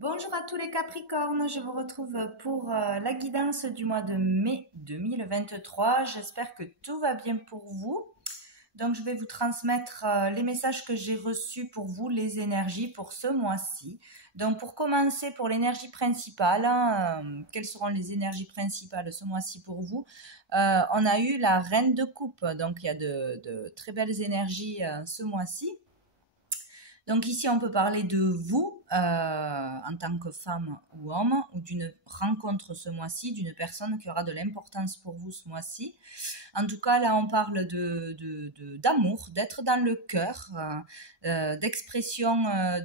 Bonjour à tous les Capricornes, je vous retrouve pour la guidance du mois de mai 2023. J'espère que tout va bien pour vous. Donc je vais vous transmettre les messages que j'ai reçus pour vous, les énergies pour ce mois-ci. Donc pour commencer, pour l'énergie principale, quelles seront les énergies principales ce mois-ci pour vous? On a eu la Reine de Coupe, donc il y a de très belles énergies ce mois-ci. Donc ici, on peut parler de vous en tant que femme ou homme, ou d'une rencontre ce mois-ci, d'une personne qui aura de l'importance pour vous ce mois-ci. En tout cas, là, on parle d'amour, d'être dans le cœur, d'expression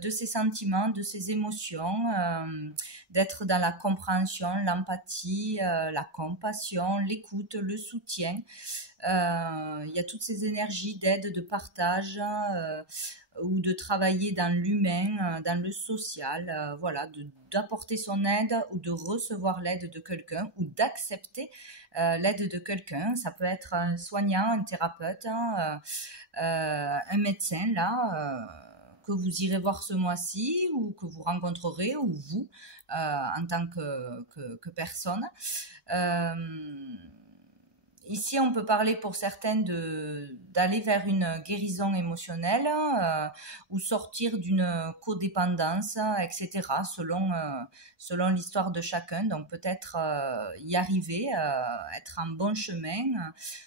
de ses sentiments, de ses émotions, d'être dans la compréhension, l'empathie, la compassion, l'écoute, le soutien. Il y a toutes ces énergies d'aide, de partage, ou de travailler dans l'humain, dans le social, voilà, d'apporter son aide ou de recevoir l'aide de quelqu'un ou d'accepter l'aide de quelqu'un. Ça peut être un soignant, un thérapeute, un médecin là. Que vous irez voir ce mois-ci ou que vous rencontrerez ou vous en tant que personne. Ici, on peut parler pour certaines d'aller vers une guérison émotionnelle ou sortir d'une codépendance, etc. selon l'histoire de chacun. Donc peut-être y arriver, être en bon chemin,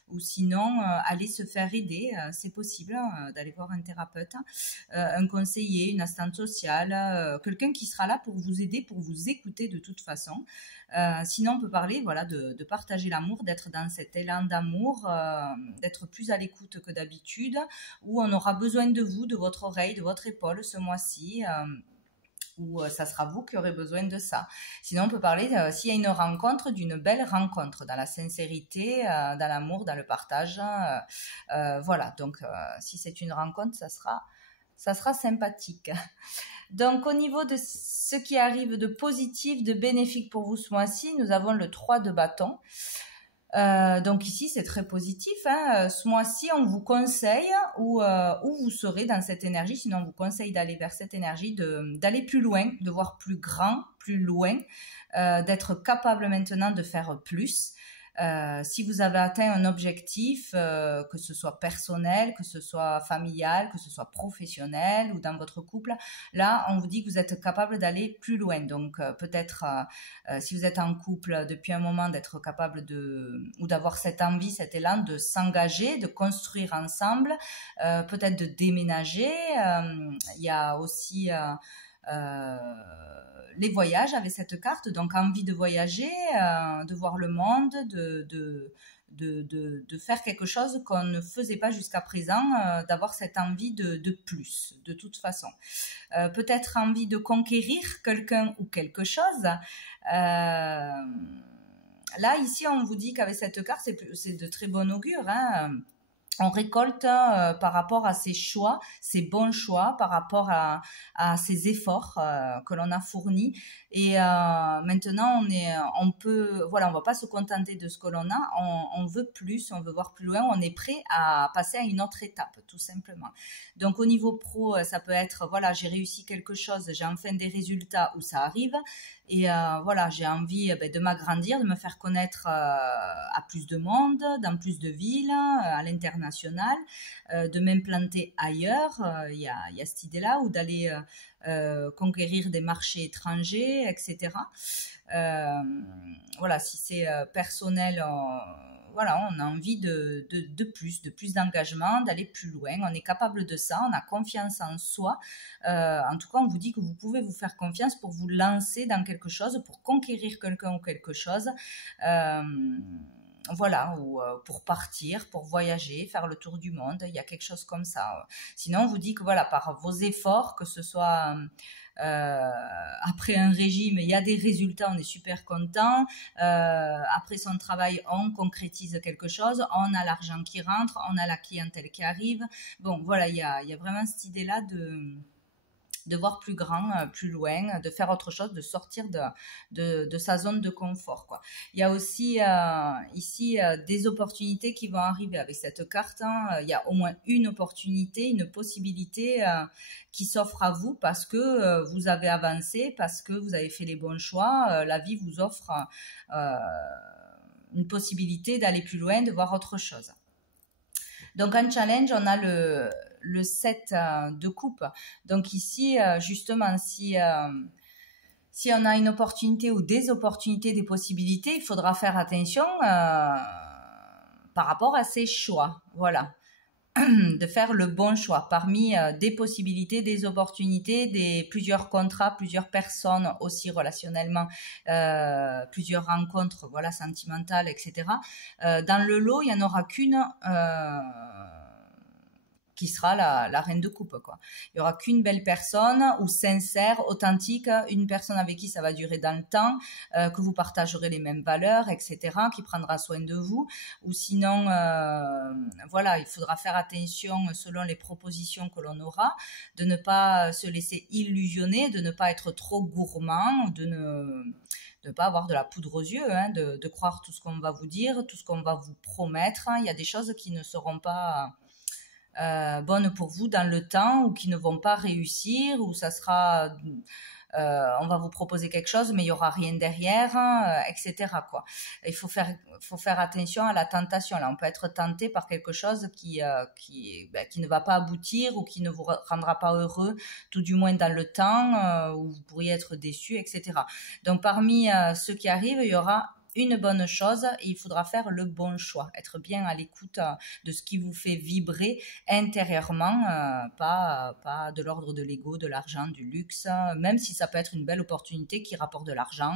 ou sinon aller se faire aider. C'est possible d'aller voir un thérapeute, un conseiller, une assistante sociale, quelqu'un qui sera là pour vous aider, pour vous écouter de toute façon. Sinon, on peut parler, voilà, de partager l'amour, d'être dans cet élan d'amour, d'être plus à l'écoute que d'habitude, où on aura besoin de vous, de votre oreille, de votre épaule ce mois-ci. Où ça sera vous qui aurez besoin de ça. Sinon, on peut parler, s'il y a une rencontre, d'une belle rencontre, dans la sincérité, dans l'amour, dans le partage. Voilà, donc si c'est une rencontre, ça sera sympathique. Donc, au niveau de ce qui arrive de positif, de bénéfique pour vous ce mois-ci, nous avons le 3 de bâton. Donc ici, c'est très positif. Ce mois-ci, on vous conseille où vous serez dans cette énergie. Sinon, on vous conseille d'aller vers cette énergie, d'aller plus loin, de voir plus grand, plus loin, d'être capable maintenant de faire plus. Si vous avez atteint un objectif, que ce soit personnel, que ce soit familial, que ce soit professionnel ou dans votre couple, là, on vous dit que vous êtes capable d'aller plus loin. Donc, peut-être, si vous êtes en couple depuis un moment, d'être capable ou d'avoir cette envie, cet élan de s'engager, de construire ensemble, peut-être de déménager. Il y a aussi les voyages avec cette carte, donc envie de voyager, de voir le monde, de faire quelque chose qu'on ne faisait pas jusqu'à présent, d'avoir cette envie de plus, de toute façon. Peut-être envie de conquérir quelqu'un ou quelque chose. Là, ici, on vous dit qu'avec cette carte, c'est de très bon augure, on récolte par rapport à ses choix, ses bons choix, par rapport à ses efforts que l'on a fournis. Et maintenant, on va pas se contenter de ce que l'on a. On veut plus, on veut voir plus loin. On est prêt à passer à une autre étape, tout simplement. Donc, au niveau pro, ça peut être, voilà, j'ai réussi quelque chose, j'ai enfin des résultats où ça arrive. Et voilà, j'ai envie de m'agrandir, de me faire connaître à plus de monde, dans plus de villes, à l'international, de m'implanter ailleurs. Il y a cette idée-là, ou d'aller conquérir des marchés étrangers, etc. Voilà, si c'est personnel, voilà, on a envie de plus d'engagement, d'aller plus loin. On est capable de ça, on a confiance en soi. En tout cas, on vous dit que vous pouvez vous faire confiance pour vous lancer dans quelque chose, pour conquérir quelqu'un ou quelque chose. Voilà, ou pour partir, pour voyager, faire le tour du monde, il y a quelque chose comme ça. Sinon, on vous dit que voilà, par vos efforts, que ce soit après un régime, il y a des résultats, on est super content. Après son travail, on concrétise quelque chose, on a l'argent qui rentre, on a la clientèle qui arrive. Bon, voilà, il y a vraiment cette idée-là de voir plus grand, plus loin, de faire autre chose, de sortir de sa zone de confort, quoi. Il y a aussi ici des opportunités qui vont arriver avec cette carte, hein. Il y a au moins une opportunité, une possibilité qui s'offre à vous parce que vous avez avancé, parce que vous avez fait les bons choix. La vie vous offre une possibilité d'aller plus loin, de voir autre chose. Donc en challenge, on a le 7 de coupe. Donc ici, justement, si on a une opportunité ou des opportunités, des possibilités, il faudra faire attention par rapport à ses choix. Voilà. De faire le bon choix parmi des possibilités, des opportunités, plusieurs contrats, plusieurs personnes aussi relationnellement, plusieurs rencontres, voilà, sentimentales, etc. Dans le lot, il n'y en aura qu'une qui sera la reine de coupe, quoi. Il y aura qu'une belle personne, ou sincère, authentique, une personne avec qui ça va durer dans le temps, que vous partagerez les mêmes valeurs, etc., qui prendra soin de vous. Ou sinon, voilà, il faudra faire attention selon les propositions que l'on aura, de ne pas se laisser illusionner, de ne pas être trop gourmand, de ne pas avoir de la poudre aux yeux, hein, de croire tout ce qu'on va vous dire, tout ce qu'on va vous promettre. Il y a des choses qui ne seront pas bonnes pour vous dans le temps, ou qui ne vont pas réussir, ou ça sera on va vous proposer quelque chose mais il y aura rien derrière, etc., quoi. Il faut faire attention à la tentation. Là, on peut être tenté par quelque chose qui ne va pas aboutir, ou qui ne vous rendra pas heureux, tout du moins dans le temps, où vous pourriez être déçu, etc. Donc parmi ceux qui arrivent, il y aura une bonne chose, et il faudra faire le bon choix, être bien à l'écoute de ce qui vous fait vibrer intérieurement, pas de l'ordre de l'ego, de l'argent, du luxe, même si ça peut être une belle opportunité qui rapporte de l'argent,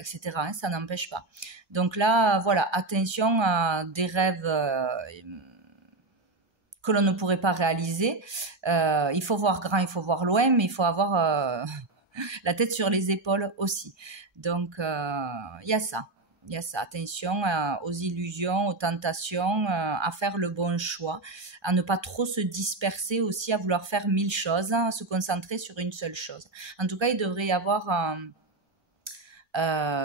etc., hein, ça n'empêche pas. Donc là, voilà, attention à des rêves que l'on ne pourrait pas réaliser. Il faut voir grand, il faut voir loin, mais il faut avoir la tête sur les épaules aussi. Donc, il y a ça. Attention aux illusions, aux tentations, à faire le bon choix, à ne pas trop se disperser aussi, à vouloir faire 1000 choses, à se concentrer sur une seule chose. En tout cas, il devrait y avoir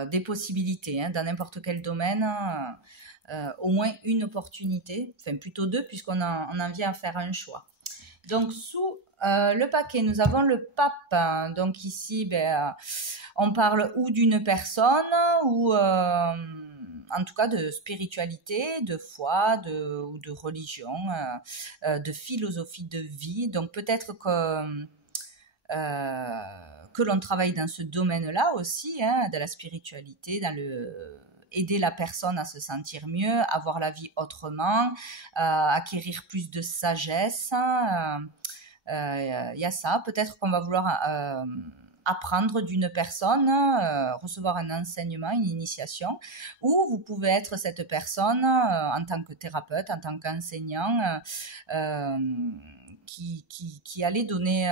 des possibilités, hein, dans n'importe quel domaine, au moins une opportunité, enfin plutôt deux, puisqu'on en vient à faire un choix. Donc, sous le paquet, nous avons le pape. Donc ici, on parle ou d'une personne, ou en tout cas de spiritualité, de foi, ou de religion, de philosophie de vie. Donc peut-être que l'on travaille dans ce domaine-là aussi, hein, de la spiritualité, dans aider la personne à se sentir mieux, à voir la vie autrement, acquérir plus de sagesse. Y a ça. Peut-être qu'on va vouloir apprendre d'une personne, recevoir un enseignement, une initiation, ou vous pouvez être cette personne en tant que thérapeute, en tant qu'enseignant, qui allait donner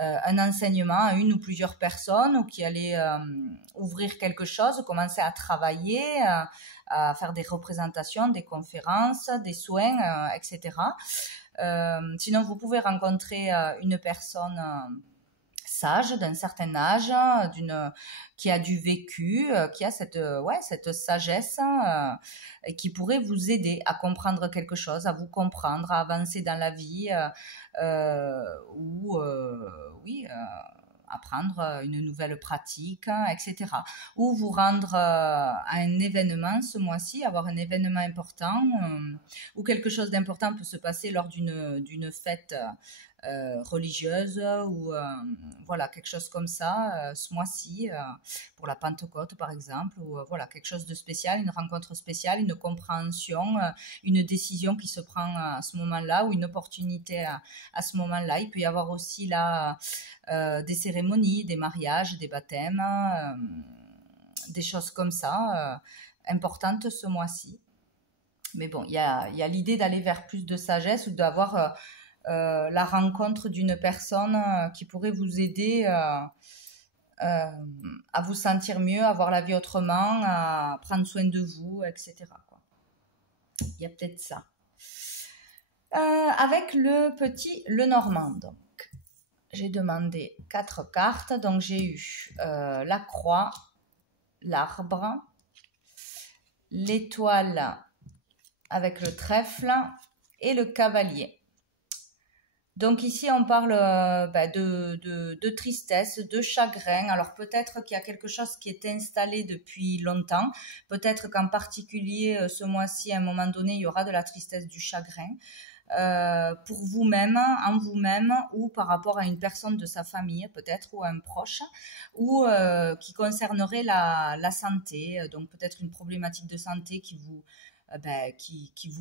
un enseignement à une ou plusieurs personnes, ou qui allait ouvrir quelque chose, commencer à travailler, à faire des représentations, des conférences, des soins, etc. Sinon, vous pouvez rencontrer une personne sage, d'un certain âge, qui a du vécu, qui a cette sagesse, et qui pourrait vous aider à comprendre quelque chose, à vous comprendre, à avancer dans la vie, ou apprendre une nouvelle pratique, etc. Ou vous rendre à un événement ce mois-ci, avoir un événement important, ou quelque chose d'important peut se passer lors d'une fête religieuse, ou voilà, quelque chose comme ça ce mois-ci, pour la Pentecôte par exemple, ou voilà, quelque chose de spécial, une rencontre spéciale, une compréhension, une décision qui se prend à ce moment-là, ou une opportunité à ce moment-là. Il peut y avoir aussi là des cérémonies, des mariages, des baptêmes, des choses comme ça importantes ce mois-ci. Mais bon, il y a l'idée d'aller vers plus de sagesse, ou d'avoir la rencontre d'une personne qui pourrait vous aider à vous sentir mieux, à voir la vie autrement, à prendre soin de vous, etc., quoi. Il y a peut-être ça. Avec le petit Lenormand, donc. j'ai demandé 4 cartes. Donc, j'ai eu la croix, l'arbre, l'étoile avec le trèfle et le cavalier. Donc ici, on parle de tristesse, de chagrin. Alors peut-être qu'il y a quelque chose qui est installé depuis longtemps. Peut-être qu'en particulier, ce mois-ci, à un moment donné, il y aura de la tristesse, du chagrin. Pour vous-même, en vous-même, ou par rapport à une personne de sa famille, peut-être, ou à un proche, ou qui concernerait la santé. Donc peut-être une problématique de santé qui vous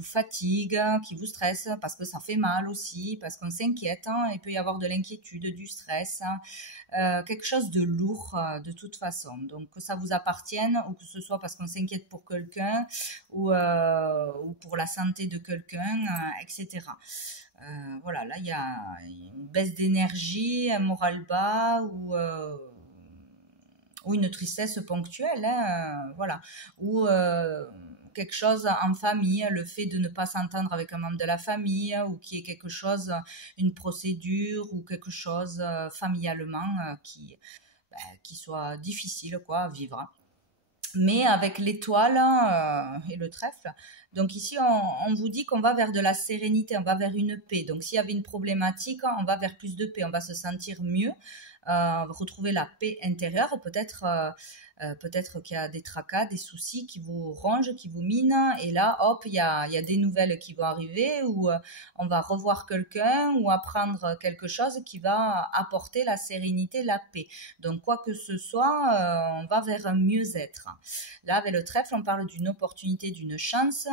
fatigue, qui vous stresse, parce que ça fait mal aussi, parce qu'on s'inquiète, hein, il peut y avoir de l'inquiétude, du stress, quelque chose de lourd de toute façon. Donc que ça vous appartienne, ou que ce soit parce qu'on s'inquiète pour quelqu'un, ou pour la santé de quelqu'un, etc. Voilà, là il y a une baisse d'énergie, un moral bas, ou une tristesse ponctuelle, hein, voilà, ou quelque chose en famille, le fait de ne pas s'entendre avec un membre de la famille, ou qu'il y ait quelque chose, une procédure, ou quelque chose familialement qui soit difficile quoi, à vivre. Mais avec l'étoile et le trèfle. Donc ici, on vous dit qu'on va vers de la sérénité, on va vers une paix. Donc s'il y avait une problématique, on va vers plus de paix, on va se sentir mieux, retrouver la paix intérieure. Peut-être qu'il y a des tracas, des soucis qui vous rongent, qui vous minent. Et là, hop, il y a des nouvelles qui vont arriver, ou on va revoir quelqu'un, ou apprendre quelque chose qui va apporter la sérénité, la paix. Donc quoi que ce soit, on va vers un mieux-être. Là, avec le trèfle, on parle d'une opportunité, d'une chance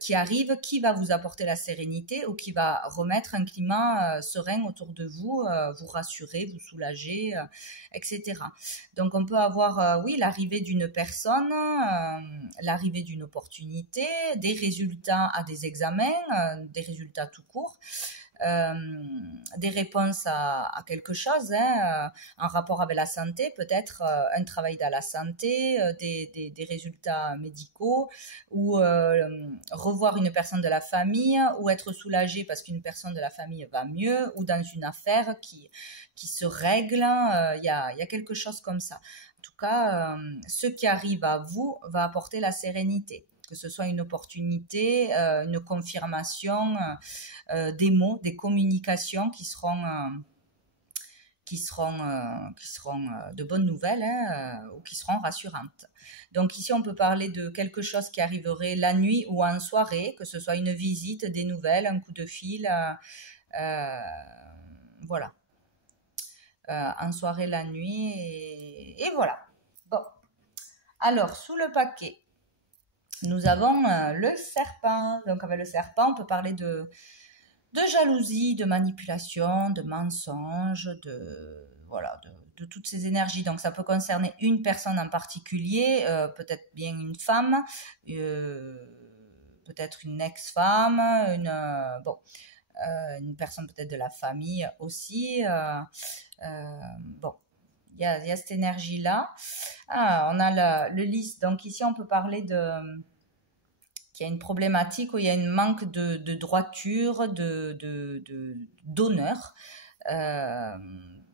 qui arrive, qui va vous apporter la sérénité, ou qui va remettre un climat serein autour de vous, vous rassurer, vous soulager, etc. Donc on peut avoir, oui, l'arrivée d'une personne, l'arrivée d'une opportunité, des résultats à des examens, des résultats tout court. Des réponses à quelque chose, hein, en rapport avec la santé, peut-être un travail dans la santé, des résultats médicaux, ou revoir une personne de la famille, ou être soulagé parce qu'une personne de la famille va mieux, ou dans une affaire qui se règle. Il y a quelque chose comme ça. En tout cas, ce qui arrive à vous va apporter la sérénité, que ce soit une opportunité, une confirmation, des mots, des communications qui seront de bonnes nouvelles, hein, ou qui seront rassurantes. Donc ici, on peut parler de quelque chose qui arriverait la nuit ou en soirée, que ce soit une visite, des nouvelles, un coup de fil, voilà. En soirée, la nuit, et voilà. Bon. Alors, sous le paquet, nous avons le serpent. Donc avec le serpent, on peut parler de jalousie, de manipulation, de mensonge, de toutes ces énergies. Donc ça peut concerner une personne en particulier, peut-être bien une femme, peut-être une ex-femme, une personne peut-être de la famille aussi. Bon. Il y a cette énergie-là. On a le lys. Donc ici, on peut parler qu'il y a une problématique où il y a un manque de droiture, d'honneur.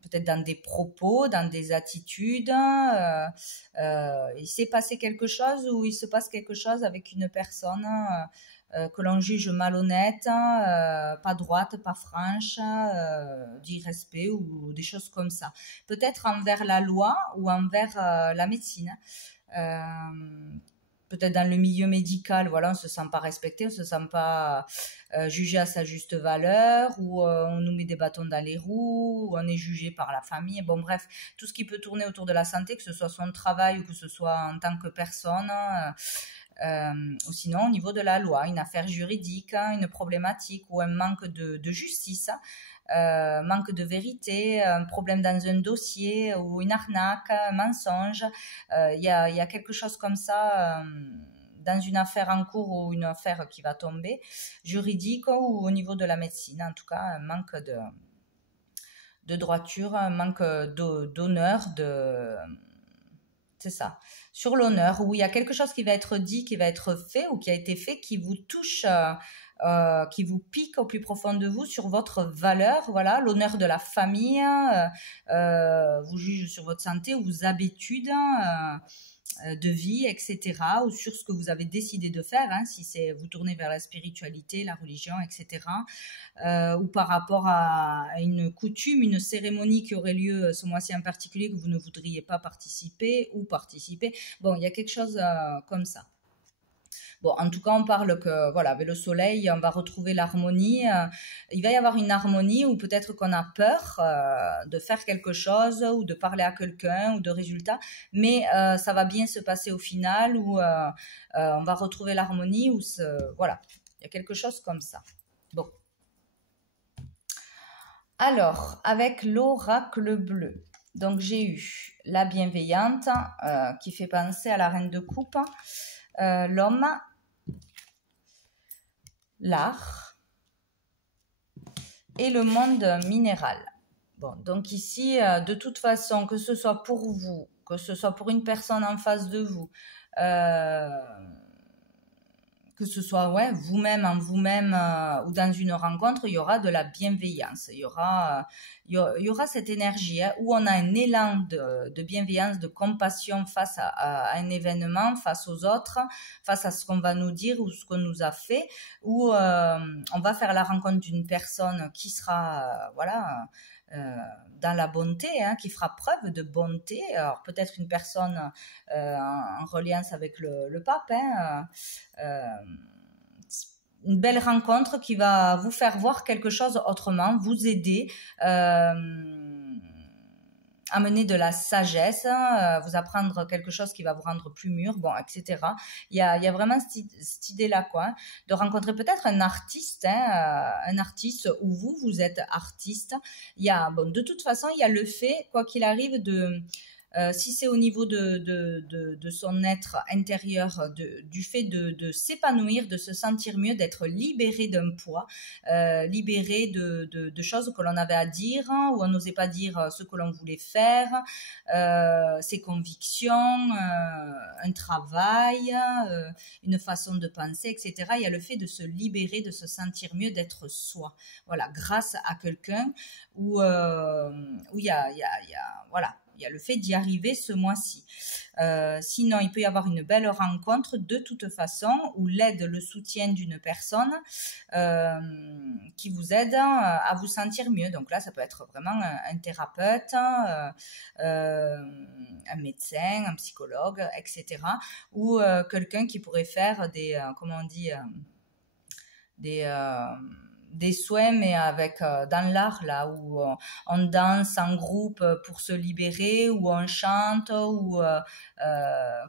Peut-être dans des propos, dans des attitudes. Il s'est passé quelque chose, ou il se passe quelque chose avec une personne que l'on juge malhonnête, pas droite, pas franche, d'irrespect, ou des choses comme ça. Peut-être envers la loi, ou envers la médecine. Peut-être dans le milieu médical, voilà, on ne se sent pas respecté, on ne se sent pas jugé à sa juste valeur, ou on nous met des bâtons dans les roues, ou on est jugé par la famille. Bon, bref, tout ce qui peut tourner autour de la santé, que ce soit son travail, ou que ce soit en tant que personne, ou sinon au niveau de la loi, une affaire juridique, une problématique, ou un manque de justice, manque de vérité, un problème dans un dossier, ou une arnaque, un mensonge. Il y a quelque chose comme ça dans une affaire en cours, ou une affaire qui va tomber, juridique, ou au niveau de la médecine. En tout cas, un manque de droiture, un manque d'honneur, c'est ça. Sur l'honneur, où il y a quelque chose qui va être dit, qui va être fait, ou qui a été fait, qui vous touche qui vous pique au plus profond de vous sur votre valeur, voilà, l'honneur de la famille, vous juge sur votre santé ou vos habitudes de vie, etc., ou sur ce que vous avez décidé de faire, hein, si c'est vous tournez vers la spiritualité, la religion, etc., ou par rapport à une coutume, une cérémonie qui aurait lieu ce mois-ci en particulier que vous ne voudriez pas participer ou participer. Bon, il y a quelque chose comme ça. Bon, en tout cas, on parle que, voilà, avec le soleil, on va retrouver l'harmonie. Il va y avoir une harmonie où peut-être qu'on a peur de faire quelque chose ou de parler à quelqu'un ou de résultats, mais ça va bien se passer au final où on va retrouver l'harmonie où, voilà, il y a quelque chose comme ça. Bon. Alors, avec l'oracle bleu, donc j'ai eu la bienveillante qui fait penser à la reine de coupe, l'homme, l'art et le monde minéral. Bon, donc ici, de toute façon, que ce soit pour vous, que ce soit pour une personne en face de vous, que ce soit vous-même en vous-même ou dans une rencontre, il y aura de la bienveillance. Il y aura cette énergie où on a un élan de bienveillance, de compassion face à un événement, face aux autres, face à ce qu'on va nous dire ou ce qu'on nous a fait, où on va faire la rencontre d'une personne qui sera dans la bonté, hein, qui fera preuve de bonté. Alors peut-être une personne en reliance avec le pape, hein, une belle rencontre qui va vous faire voir quelque chose autrement, vous aider, amener de la sagesse, vous apprendre quelque chose qui va vous rendre plus mûr, bon, etc. Il y a vraiment cette idée-là, quoi, hein, de rencontrer peut-être un artiste, hein, un artiste ou vous êtes artiste. Il y a, bon, de toute façon, il y a le fait, quoi qu'il arrive, si c'est au niveau de son être intérieur, du fait de s'épanouir, de se sentir mieux, d'être libéré d'un poids, libéré de choses que l'on avait à dire, hein, où on n'osait pas dire ce que l'on voulait faire, ses convictions, un travail, une façon de penser, etc. Il y a le fait de se libérer, de se sentir mieux, d'être soi. Voilà, grâce à quelqu'un où il y a voilà. Il y a le fait d'y arriver ce mois-ci. Sinon, il peut y avoir une belle rencontre de toute façon, ou l'aide, le soutien d'une personne qui vous aide à vous sentir mieux. Donc là, ça peut être vraiment un thérapeute, un médecin, un psychologue, etc. Ou quelqu'un qui pourrait faire des soins, mais avec dans l'art, là où on danse en groupe pour se libérer, ou on chante, ou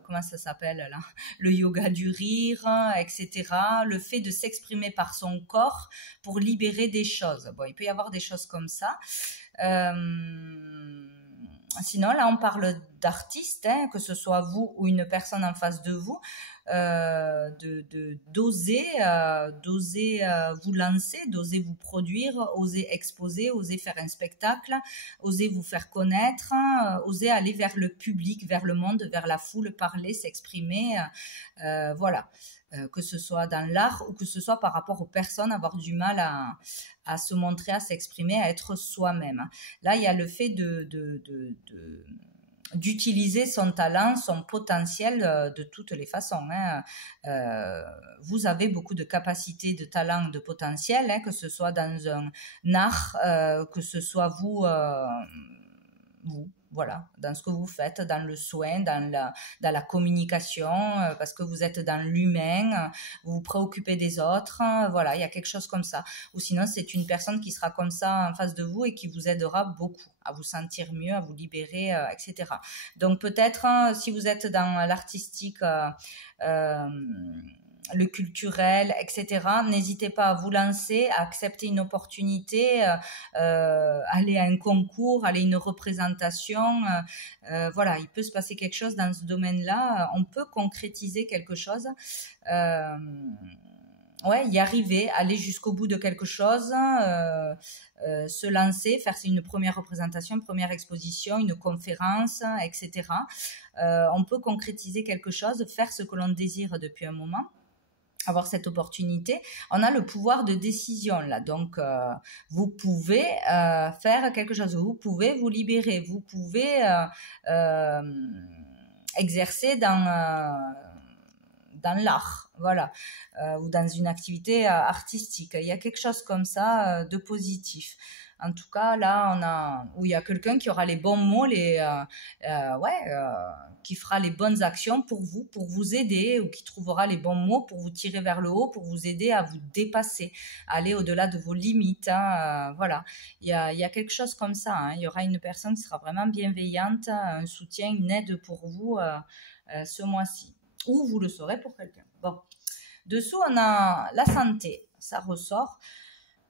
comment ça s'appelle là, le yoga du rire, etc. Le fait de s'exprimer par son corps pour libérer des choses. Bon, il peut y avoir des choses comme ça. Sinon, là, on parle d'artistes, hein, que ce soit vous ou une personne en face de vous, d'oser vous lancer, d'oser vous produire, oser exposer, oser faire un spectacle, oser vous faire connaître, oser aller vers le public, vers le monde, vers la foule, parler, s'exprimer, voilà. Que ce soit dans l'art ou que ce soit par rapport aux personnes, avoir du mal à se montrer, à s'exprimer, à être soi-même. Là, il y a le fait d'utiliser son talent, son potentiel de toutes les façons, hein. Vous avez beaucoup de capacités, de talent, de potentiel, hein, que ce soit dans un art, que ce soit vous, voilà, dans ce que vous faites, dans le soin, dans la communication, parce que vous êtes dans l'humain, vous vous préoccupez des autres, voilà, il y a quelque chose comme ça. Ou sinon, c'est une personne qui sera comme ça en face de vous et qui vous aidera beaucoup à vous sentir mieux, à vous libérer, etc. Donc peut-être, si vous êtes dans l'artistique, le culturel, etc. N'hésitez pas à vous lancer, à accepter une opportunité, aller à un concours, aller à une représentation. Voilà, il peut se passer quelque chose dans ce domaine-là. On peut concrétiser quelque chose. Y arriver, aller jusqu'au bout de quelque chose, se lancer, faire une première représentation, une première exposition, une conférence, etc. On peut concrétiser quelque chose, faire ce que l'on désire depuis un moment. avoir cette opportunité, on a le pouvoir de décision là. Donc, vous pouvez faire quelque chose, vous pouvez vous libérer, vous pouvez exercer dans l'art, voilà, ou dans une activité artistique. Il y a quelque chose comme ça de positif. En tout cas, là, où il y a quelqu'un qui aura les bons mots, qui fera les bonnes actions pour vous aider, ou qui trouvera les bons mots pour vous tirer vers le haut, pour vous aider à vous dépasser, aller au-delà de vos limites. Voilà, il y a quelque chose comme ça. Il y aura une personne qui sera vraiment bienveillante, un soutien, une aide pour vous ce mois-ci. Ou vous le saurez pour quelqu'un. Bon, dessous, on a la santé. Ça ressort.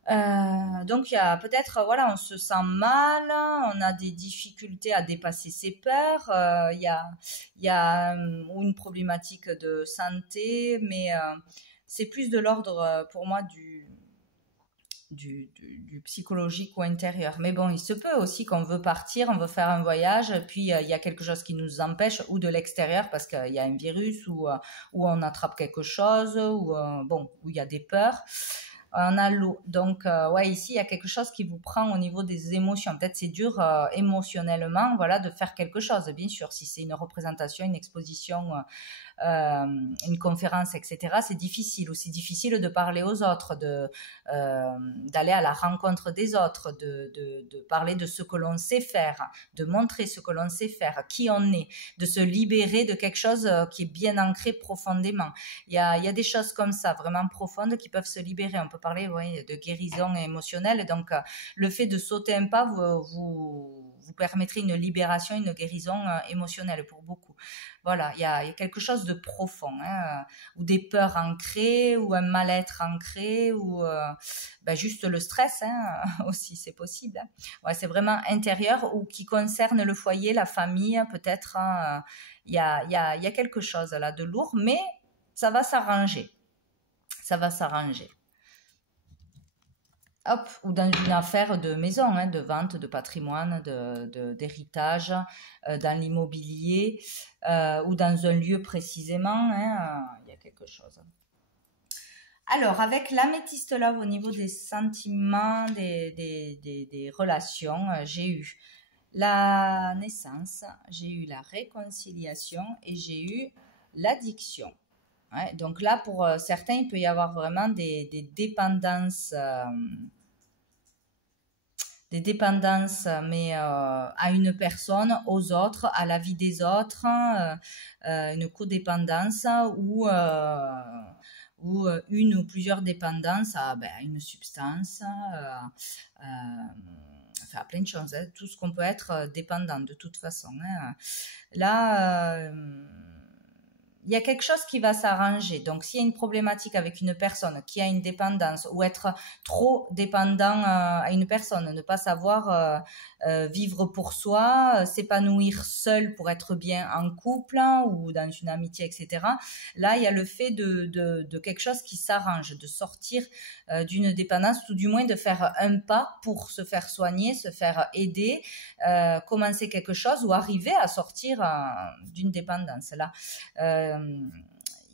Donc, il y a peut-être, voilà, on se sent mal, on a des difficultés à dépasser ses peurs, il y a une problématique de santé, mais c'est plus de l'ordre, pour moi, du psychologique ou intérieur. Mais bon, il se peut aussi qu'on veut partir, on veut faire un voyage, puis il y a quelque chose qui nous empêche, ou de l'extérieur, parce qu'il y a un virus, ou on attrape quelque chose, ou où il y a des peurs. On a l'eau. Donc, ici, il y a quelque chose qui vous prend au niveau des émotions. Peut-être c'est dur émotionnellement, voilà, de faire quelque chose. Bien sûr, si c'est une représentation, une exposition, une conférence, etc., c'est difficile. Ou c'est difficile de parler aux autres, d'aller à la rencontre des autres, de parler de ce que l'on sait faire, de montrer ce que l'on sait faire, qui on est, de se libérer de quelque chose qui est bien ancré profondément. Il y a des choses comme ça, vraiment profondes, qui peuvent se libérer. On peut parler de guérison émotionnelle. Donc, le fait de sauter un pas vous permettrait une libération, une guérison émotionnelle pour beaucoup. Voilà, il y a quelque chose de profond, ou des peurs ancrées, ou un mal-être ancré, ou juste le stress aussi, c'est possible. Ouais, c'est vraiment intérieur, ou qui concerne le foyer, la famille, peut-être. Il y a quelque chose là de lourd, mais ça va s'arranger. Ça va s'arranger. Hop, ou dans une affaire de maison, de vente, de patrimoine, d'héritage, dans l'immobilier, ou dans un lieu précisément, il y a quelque chose. Alors, avec l'améthyste love au niveau des sentiments, des relations, j'ai eu la naissance, j'ai eu la réconciliation et j'ai eu l'addiction. Ouais, donc là, pour certains, il peut y avoir vraiment des dépendances, mais à une personne, aux autres, à la vie des autres, une codépendance, ou une ou plusieurs dépendances à une substance, à plein de choses, tout ce qu'on peut être dépendant de toute façon. Là, il y a quelque chose qui va s'arranger. Donc, s'il y a une problématique avec une personne qui a une dépendance, ou être trop dépendant à une personne, ne pas savoir vivre pour soi, s'épanouir seul pour être bien en couple, ou dans une amitié, etc. Là, il y a le fait de quelque chose qui s'arrange, de sortir d'une dépendance, ou du moins de faire un pas pour se faire soigner, se faire aider, commencer quelque chose, ou arriver à sortir d'une dépendance. Là,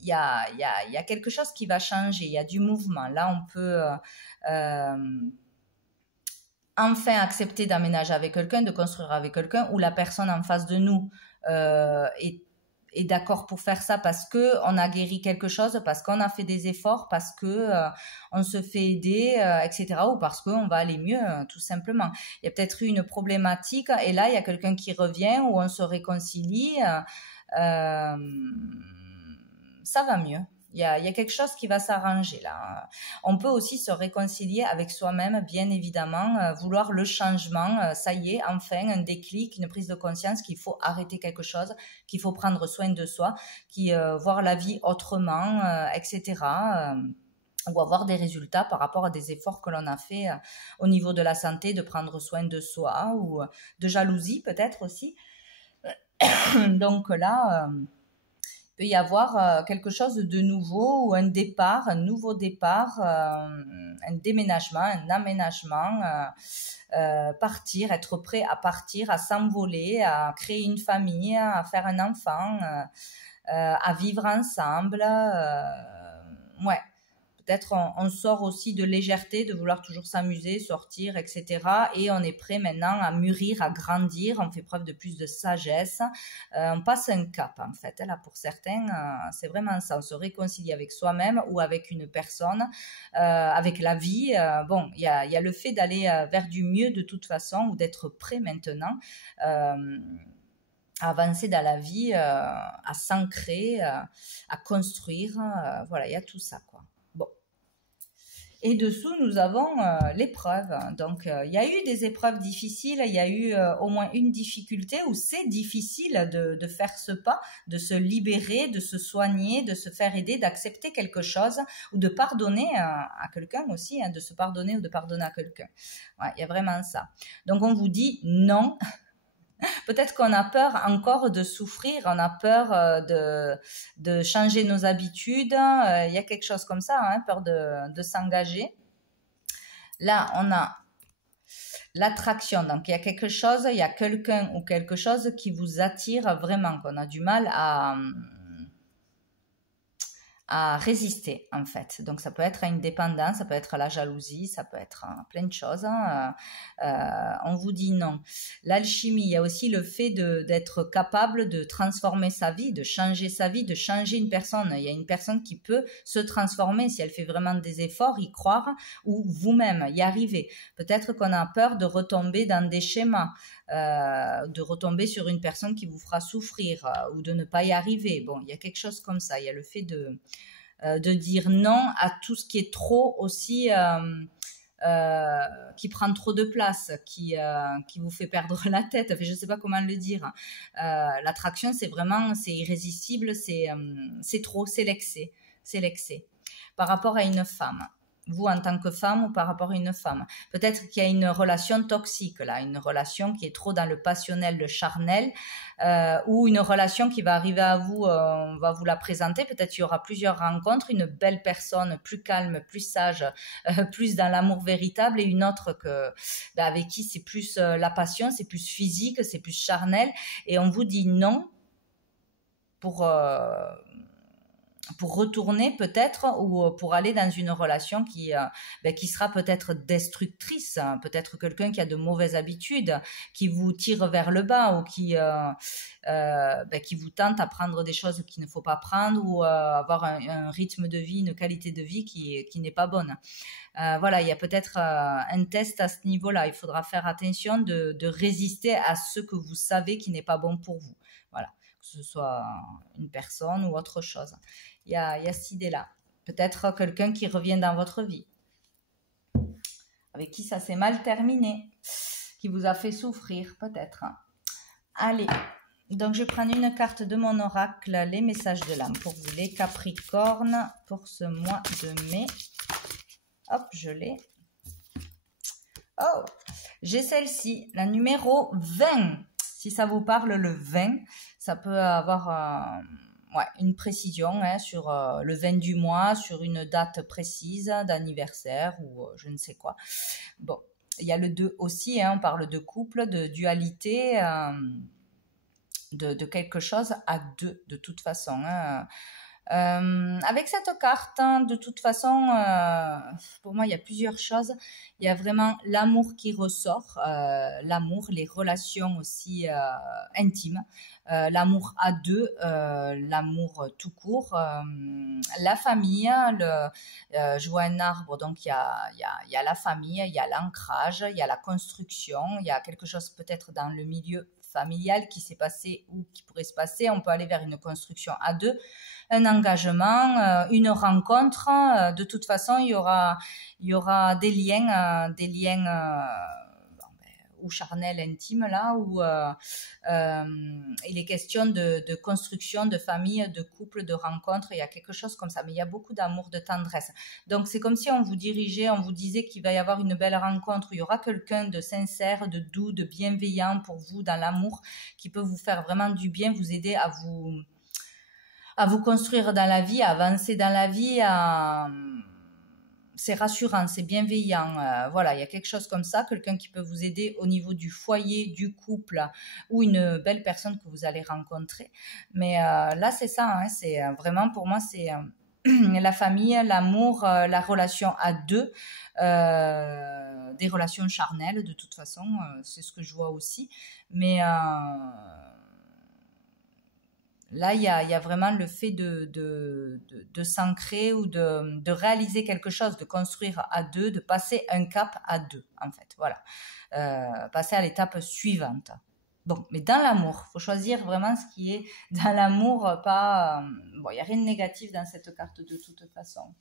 il y a quelque chose qui va changer, il y a du mouvement. Là, on peut enfin accepter d'aménager avec quelqu'un, de construire avec quelqu'un, où la personne en face de nous est d'accord pour faire ça, parce que on a guéri quelque chose, parce qu'on a fait des efforts, parce que on se fait aider, etc., ou parce qu'on va aller mieux, tout simplement. Il y a peut-être eu une problématique, et là, il y a quelqu'un qui revient, où on se réconcilie, ça va mieux. Il y a quelque chose qui va s'arranger là. On peut aussi se réconcilier avec soi-même, bien évidemment, vouloir le changement. Ça y est, enfin, un déclic, une prise de conscience qu'il faut arrêter quelque chose, qu'il faut prendre soin de soi, voir la vie autrement, etc., ou avoir des résultats par rapport à des efforts que l'on a fait au niveau de la santé, de prendre soin de soi, ou de jalousie peut-être aussi. Donc là... il peut y avoir quelque chose de nouveau, ou un nouveau départ, un déménagement, un aménagement, partir, être prêt à partir, à s'envoler, à créer une famille, à faire un enfant, à vivre ensemble. ouais, peut-être on sort aussi de légèreté, de vouloir toujours s'amuser, sortir, etc. Et on est prêt maintenant à mûrir, à grandir, on fait preuve de plus de sagesse. On passe un cap en fait. Là, pour certains, c'est vraiment ça. On se réconcilie avec soi-même ou avec une personne, avec la vie. Bon, il y a le fait d'aller vers du mieux de toute façon ou d'être prêt maintenant. À avancer dans la vie, à s'ancrer, à construire. Voilà, il y a tout ça, quoi. Bon. Et dessous, nous avons l'épreuve. Donc, il y a eu des épreuves difficiles, il y a eu au moins une difficulté où c'est difficile de faire ce pas, de se libérer, de se soigner, de se faire aider, d'accepter quelque chose ou de pardonner à quelqu'un aussi, hein, de se pardonner ou de pardonner à quelqu'un. Ouais, il y a vraiment ça. Donc, on vous dit non. Peut-être qu'on a peur encore de souffrir, on a peur de changer nos habitudes. Il y a quelque chose comme ça, hein, peur de s'engager. Là, on a l'attraction. Donc, il y a quelque chose, il y a quelqu'un ou quelque chose qui vous attire vraiment, qu'on a du mal à résister en fait. Donc ça peut être une dépendance, ça peut être la jalousie, ça peut être plein de choses. Hein. On vous dit non. L'alchimie, il y a aussi le fait d'être capable de transformer sa vie, de changer sa vie, de changer une personne. Il y a une personne qui peut se transformer si elle fait vraiment des efforts, y croire, ou vous-même y arriver. Peut-être qu'on a peur de retomber dans des schémas. De retomber sur une personne qui vous fera souffrir ou de ne pas y arriver. Bon, il y a quelque chose comme ça. Il y a le fait de dire non à tout ce qui est trop aussi, qui prend trop de place, qui vous fait perdre la tête. Enfin, je ne sais pas comment le dire. L'attraction, c'est vraiment, c'est irrésistible, c'est trop, c'est l'excès. C'est l'excès. Par rapport à une femme. Vous en tant que femme ou par rapport à une femme. Peut-être qu'il y a une relation toxique là, une relation qui est trop dans le passionnel, le charnel, ou une relation qui va arriver à vous, on va vous la présenter, peut-être il y aura plusieurs rencontres, une belle personne plus calme, plus sage, plus dans l'amour véritable et une autre avec qui c'est plus la passion, c'est plus physique, c'est plus charnel et on vous dit non pour retourner peut-être ou pour aller dans une relation qui sera peut-être destructrice, hein. Peut-être quelqu'un qui a de mauvaises habitudes, qui vous tire vers le bas ou qui vous tente à prendre des choses qu'il ne faut pas prendre ou avoir un rythme de vie, une qualité de vie qui n'est pas bonne. Voilà, il y a peut-être un test à ce niveau-là. Il faudra faire attention de résister à ce que vous savez qui n'est pas bon pour vous. Voilà, que ce soit une personne ou autre chose. Il y a cette idée-là. Peut-être quelqu'un qui revient dans votre vie, avec qui ça s'est mal terminé, qui vous a fait souffrir, peut-être. Allez, donc je prends une carte de mon oracle, les messages de l'âme pour vous, les Capricornes, pour ce mois de mai. Hop, je l'ai. Oh, j'ai celle-ci, la numéro 20. Si ça vous parle, le 20, ça peut avoir une précision sur le 20 du mois, sur une date précise d'anniversaire ou je ne sais quoi. Bon, il y a le 2 aussi, hein, on parle de couple, de dualité, de quelque chose à deux, de toute façon. Hein. Avec cette carte, hein, de toute façon, pour moi, il y a plusieurs choses. Il y a vraiment l'amour qui ressort, l'amour, les relations aussi intimes, l'amour à deux, l'amour tout court, la famille. Je vois un arbre, donc il y a la famille, il y a l'ancrage, il y a la construction, il y a quelque chose peut-être dans le milieu familial qui s'est passé ou qui pourrait se passer. On peut aller vers une construction à deux, un engagement, une rencontre. De toute façon, il y aura des liens ou charnel, intime là, où il est question de construction, de famille, de couple, de rencontre. Il y a quelque chose comme ça, mais il y a beaucoup d'amour, de tendresse. Donc c'est comme si on vous dirigeait, on vous disait qu'il va y avoir une belle rencontre. Il y aura quelqu'un de sincère, de doux, de bienveillant pour vous dans l'amour, qui peut vous faire vraiment du bien, vous aider à vous construire dans la vie, à avancer dans la vie, c'est rassurant, c'est bienveillant. Voilà, il y a quelque chose comme ça, quelqu'un qui peut vous aider au niveau du foyer, du couple ou une belle personne que vous allez rencontrer. Mais là, c'est ça, hein, c'est vraiment pour moi, c'est la famille, l'amour, la relation à deux, des relations charnelles de toute façon, c'est ce que je vois aussi. Mais là, il y a vraiment le fait de s'ancrer ou de réaliser quelque chose, de construire à deux, de passer un cap à deux, en fait. Voilà. Passer à l'étape suivante. Bon, mais dans l'amour, il faut choisir vraiment ce qui est dans l'amour, pas... bon, il n'y a rien de négatif dans cette carte de toute façon.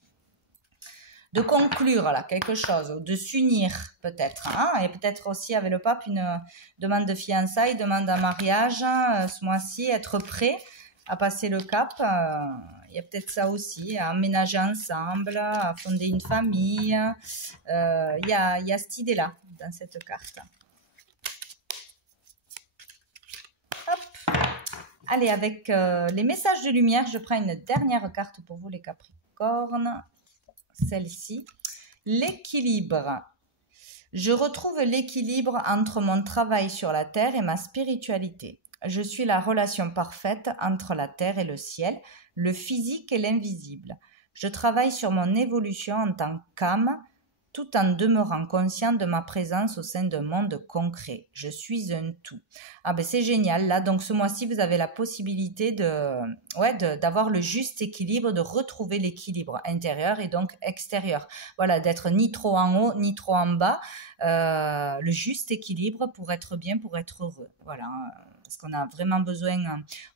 De conclure là quelque chose, de s'unir peut-être, hein, et peut-être aussi avec le pape une demande de fiançailles, demande en mariage ce mois-ci, être prêt à passer le cap, il y a peut-être ça aussi, à emménager ensemble, à fonder une famille, il y a cette idée-là dans cette carte. Hop. Allez, avec les messages de lumière, je prends une dernière carte pour vous les Capricornes. Celle-ci, l'équilibre. Je retrouve l'équilibre entre mon travail sur la terre et ma spiritualité. Je suis la relation parfaite entre la terre et le ciel, le physique et l'invisible. Je travaille sur mon évolution en tant qu'âme, tout en demeurant conscient de ma présence au sein d'un monde concret. Je suis un tout. Ah ben c'est génial, là, donc ce mois-ci, vous avez la possibilité d'avoir le juste équilibre, de retrouver l'équilibre intérieur et donc extérieur. Voilà, d'être ni trop en haut, ni trop en bas, le juste équilibre pour être bien, pour être heureux. Voilà, parce qu'on a vraiment besoin,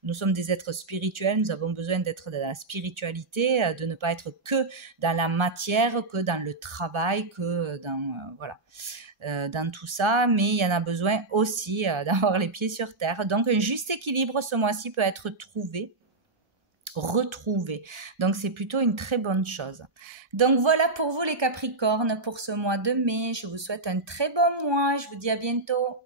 nous sommes des êtres spirituels, nous avons besoin d'être dans la spiritualité, de ne pas être que dans la matière, que dans le travail, que dans, dans tout ça, mais il y en a besoin aussi d'avoir les pieds sur terre. Donc un juste équilibre ce mois-ci peut être retrouvé. Donc c'est plutôt une très bonne chose. Donc voilà pour vous les Capricornes pour ce mois de mai. Je vous souhaite un très bon mois. Je vous dis à bientôt.